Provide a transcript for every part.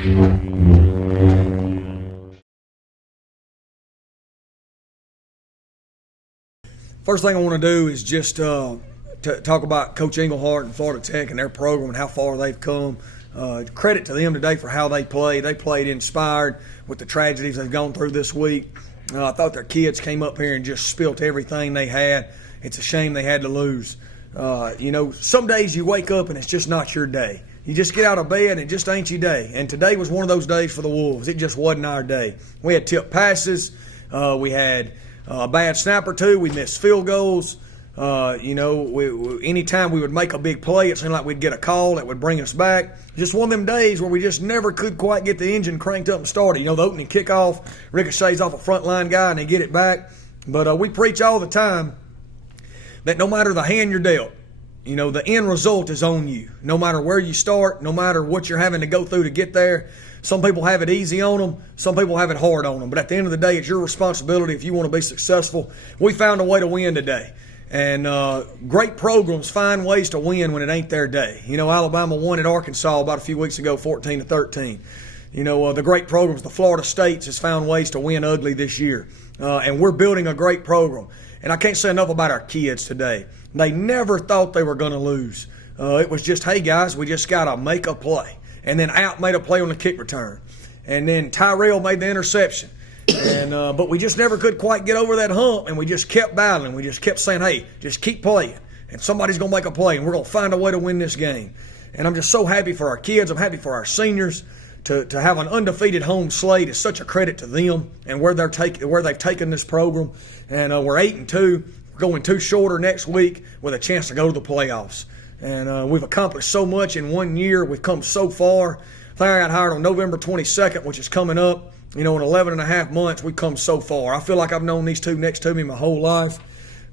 First thing I want to do is just to talk about Coach Englehart and Florida Tech and their program and how far they've come. Credit to them today for how they played. They played inspired with the tragedies they've gone through this week. I thought their kids came up here and just spilt everything they had. It's a shame they had to lose. Some days you wake up and it's just not your day. You just get out of bed and it just ain't your day. And today was one of those days for the Wolves. It just wasn't our day. We had tipped passes. We had a bad snap or two. We missed field goals. Anytime we would make a big play, it seemed like we'd get a call that would bring us back. Just one of them days where we just never could quite get the engine cranked up and started. The opening kickoff ricochets off a frontline guy and they get it back. But we preach all the time that no matter the hand you're dealt, the end result is on you. No matter where you start, no matter what you're having to go through to get there. Some people have it easy on them. Some people have it hard on them. But at the end of the day, it's your responsibility if you want to be successful. We found a way to win today. And great programs find ways to win when it ain't their day. Alabama won at Arkansas about a few weeks ago, 14-13. The great programs, the Florida States has found ways to win ugly this year. And we're building a great program. And I can't say enough about our kids today. They never thought they were going to lose. It was just, hey, guys, we just got to make a play. And then Out made a play on the kick return. And then Tyrell made the interception. But we just never could quite get over that hump, and we just kept battling. We just kept saying, hey, just keep playing, and somebody's going to make a play, and we're going to find a way to win this game. And I'm just so happy for our kids. I'm happy for our seniors. To have an undefeated home slate is such a credit to them and where they've taken this program. And we're 8-2. We're going 2 shorter next week with a chance to go to the playoffs. And we've accomplished so much in 1 year. We've come so far. I think I got hired on November 22nd, which is coming up. In 11 and a half months, we've come so far. I feel like I've known these two next to me my whole life.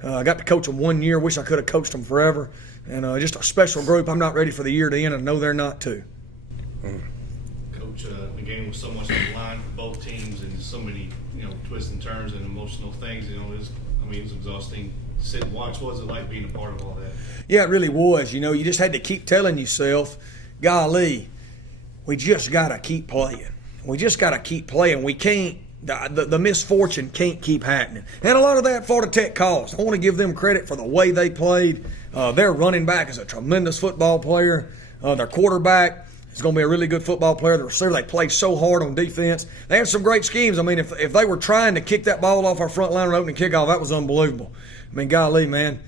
I got to coach them 1 year. Wish I could have coached them forever. And just a special group. I'm not ready for the year to end, and I know they're not too. Coach, the game was so much on the line for both teams and so many, twists and turns and emotional things. It was exhausting. Sit and watch. What was it like being a part of all that? Yeah, it really was. You just had to keep telling yourself, golly, we just got to keep playing. We just got to keep playing. We can't, the misfortune can't keep happening. And a lot of that Florida Tech caused. I want to give them credit for the way they played. Their running back is a tremendous football player. Their quarterback is going to be a really good football player. The receiver, they play so hard on defense. They had some great schemes. If they were trying to kick that ball off our front line on opening kickoff, that was unbelievable. Golly, man,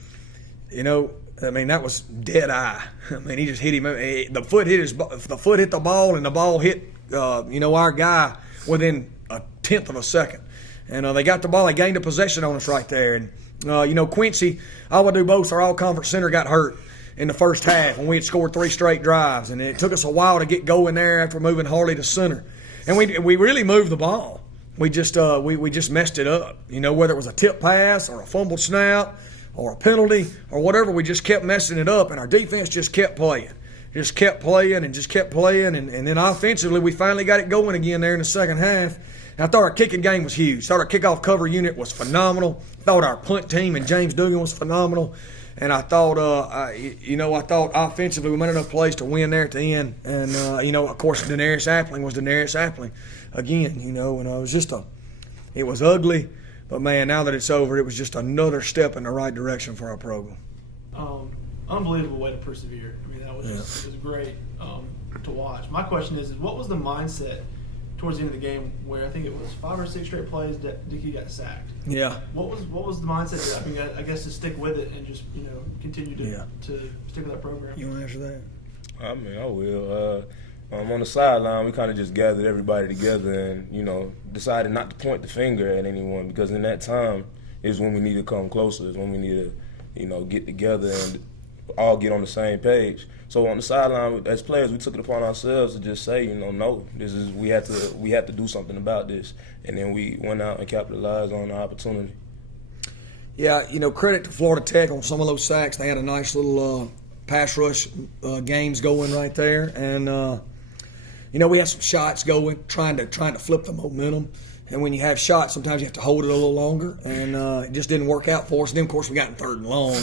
that was dead eye. He just hit him. The foot hit the ball, and the ball hit our guy within a tenth of a second. And they got the ball. They gained a possession on us right there. And, Quincy, Awadou Bose, our all-conference center, got hurt in the first half when we had scored 3 straight drives. And it took us a while to get going there after moving Harley to center. And we really moved the ball. We just messed it up. Whether it was a tip pass or a fumbled snap or a penalty or whatever, we just kept messing it up. And our defense just kept playing. Just kept playing. And then offensively, we finally got it going again there in the second half. And I thought our kicking game was huge. Thought our kickoff cover unit was phenomenal. Thought our punt team and James Dugan was phenomenal. And I thought, offensively we made enough plays to win there at the end. And, of course, Denarius Appling was Denarius Appling again, and it was ugly. But, man, now that it's over, it was just another step in the right direction for our program. Unbelievable way to persevere. That was it was great to watch. My question is what was the mindset towards the end of the game where I think it was 5 or 6 straight plays that Dickey got sacked? Yeah. What was the mindset? I guess to stick with it and just continue to stick with that program. You want to answer that? I will. On the sideline, we kind of just gathered everybody together and decided not to point the finger at anyone, because in that time is when we need to come closer. Is when we need to get together and all get on the same page. So on the sideline, as players, we took it upon ourselves to just say, no, we have to do something about this, and then we went out and capitalized on the opportunity. Yeah, credit to Florida Tech on some of those sacks. They had a nice little pass rush games going right there, and we had some shots going, trying to flip the momentum. And when you have shots, sometimes you have to hold it a little longer, and it just didn't work out for us. And then, of course, we got in 3rd and long.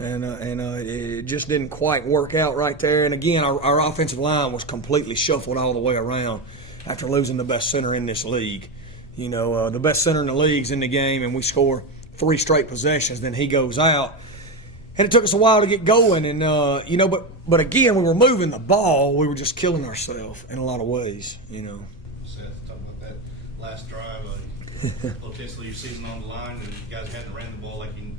And it just didn't quite work out right there. And again, our offensive line was completely shuffled all the way around after losing the best center in this league. The best center in the league's in the game, and we score 3 straight possessions. Then he goes out, and it took us a while to get going. And but again, we were moving the ball. We were just killing ourselves in a lot of ways. Seth, talking about that last drive, potentially your season on the line, and you guys hadn't ran the ball like you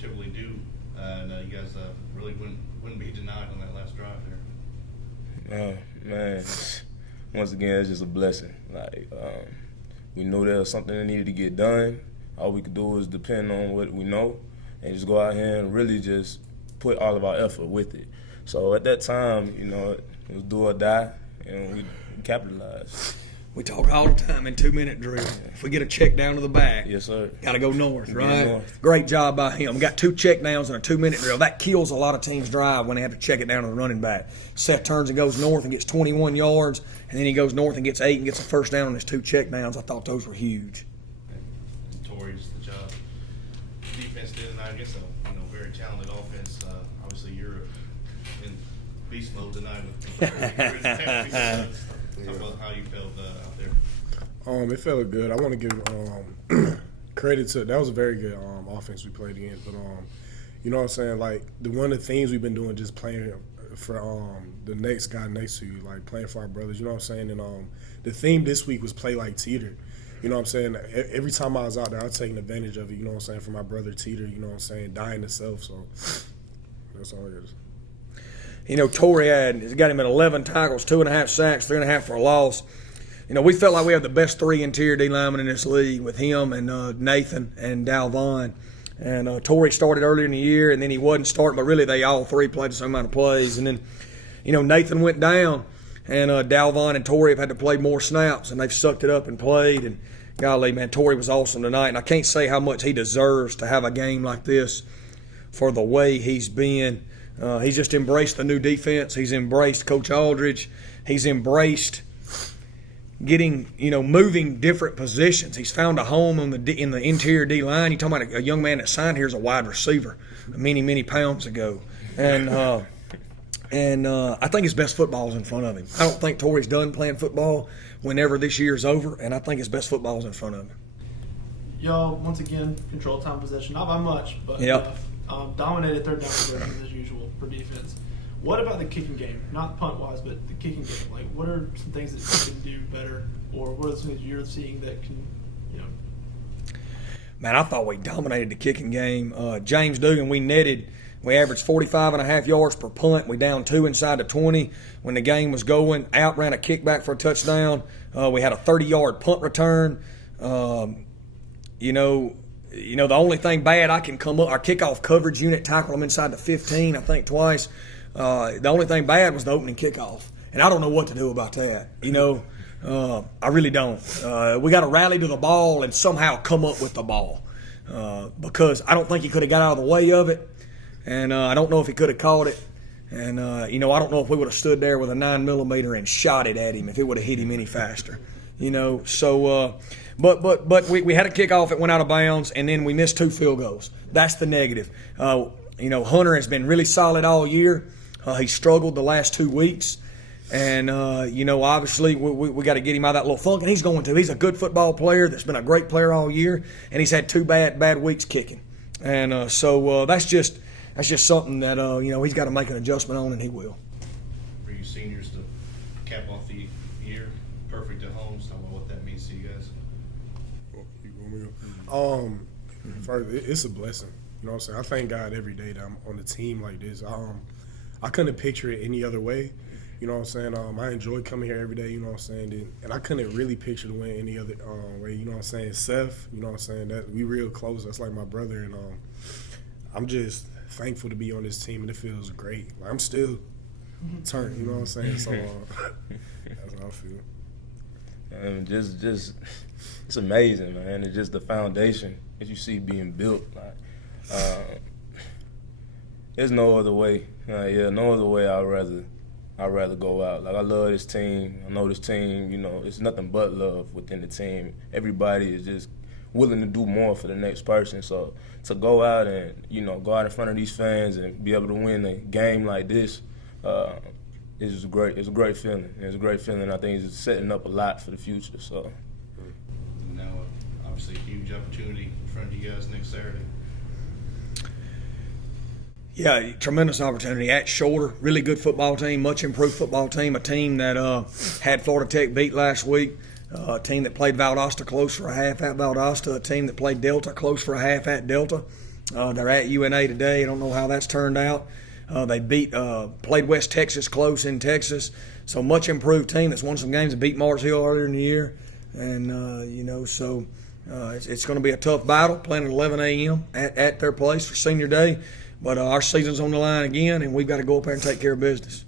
typically do. And you guys really wouldn't be denied on that last drive there. Oh man, once again, it's just a blessing. We knew there was something that needed to get done. All we could do was depend on what we know and just go out here and really just put all of our effort with it. So at that time, it was do or die, and we capitalized. We talk all the time in 2-minute drill. If we get a check down to the back, Yes, sir. got to go north, right? North. Great job by him. Got 2 check downs in a 2-minute drill. That kills a lot of teams' drive when they have to check it down to the running back. Seth turns and goes north and gets 21 yards, and then he goes north and gets 8 and gets a first down on his 2 check downs. I thought those were huge. And Tory, just the job the defense did, and I guess a very talented offense. Obviously, you're in beast mode tonight. Talk about how you felt out there. It felt good. I want to give credit to that was a very good offense we played against. But you know what I'm saying? Like one of the things we've been doing, just playing for the next guy next to you, like playing for our brothers. You know what I'm saying? And the theme this week was play like Teeter. You know what I'm saying? Every time I was out there, I was taking advantage of it. You know what I'm saying? For my brother Teeter. You know what I'm saying? Dying himself. So that's all it is. Tory got him at 11 tackles, 2.5 sacks, 3.5 for a loss. We felt like we have the best 3 interior D linemen in this league with him and Nathan and Dalvon. And Tory started earlier in the year, and then he wasn't starting, but really they all 3 played the same amount of plays. And then, Nathan went down, and Dalvon and Tory have had to play more snaps, and they've sucked it up and played. And golly, man, Tory was awesome tonight, and I can't say how much he deserves to have a game like this for the way he's been. He's just embraced the new defense. He's embraced Coach Aldridge. He's embraced getting, moving different positions. He's found a home in the interior D line. You're talking about a young man that signed here as a wide receiver many pounds ago. And I think his best football is in front of him. I don't think Tory's done playing football whenever this year's over, and I think his best football is in front of him. Y'all, once again, control time possession. Not by much, but Yep. Dominated third down conversions as usual for defense. What about the kicking game? Not punt-wise, but the kicking game. Like, what are some things that you can do better, or what are some things you're seeing that can, Man, I thought we dominated the kicking game. James Dugan, we averaged 45.5 yards per punt. We downed 2 inside the 20 when the game was going. Outran a kickback for a touchdown. We had a 30-yard punt return. The only thing bad I can come up, our kickoff coverage unit tackled them inside the 15, I think twice. The only thing bad was the opening kickoff. And I don't know what to do about that. I really don't. We got to rally to the ball and somehow come up with the ball. Because I don't think he could have got out of the way of it. And I don't know if he could have caught it. And, I don't know if we would have stood there with a 9mm and shot it at him if it would have hit him any faster. But we had a kickoff, it went out of bounds, and then we missed 2 field goals. That's the negative. Hunter has been really solid all year. He struggled the last 2 weeks. And, obviously we got to get him out of that little funk, and he's going to. He's a good football player that's been a great player all year, and he's had 2 bad weeks kicking. And so that's just something that, he's got to make an adjustment on, and he will. For you seniors to cap off the year, perfect at home, so what that means to you guys. First, it's a blessing. You know what I'm saying? I thank God every day that I'm on a team like this. I couldn't picture it any other way. You know what I'm saying? I enjoy coming here every day, you know what I'm saying? And I couldn't really picture the win any other way, you know what I'm saying? Seth, you know what I'm saying? That we real close. That's like my brother. And I'm just thankful to be on this team, and it feels great. Like, I'm still turned, you know what I'm saying? So that's how I feel. Just it's amazing, man. It's just the foundation that you see being built. There's no other way. No other way I'd rather go out. Like, I love this team. I know this team, it's nothing but love within the team. Everybody is just willing to do more for the next person. So to go out and, go out in front of these fans and be able to win a game like this, it's great. It's a great feeling. It's a great feeling. I think it's setting up a lot for the future. So now, obviously, a huge opportunity in front of you guys next Saturday. Yeah, tremendous opportunity. At Shorter, really good football team, much improved football team, a team that had Florida Tech beat last week, a team that played Valdosta close for a half at Valdosta, a team that played Delta close for a half at Delta. They're at UNA today. I don't know how that's turned out. They played West Texas close in Texas, so much improved team that's won some games and beat Mars Hill earlier in the year. And, it's going to be a tough battle playing at 11 a.m. at their place for senior day. But our season's on the line again, and we've got to go up there and take care of business.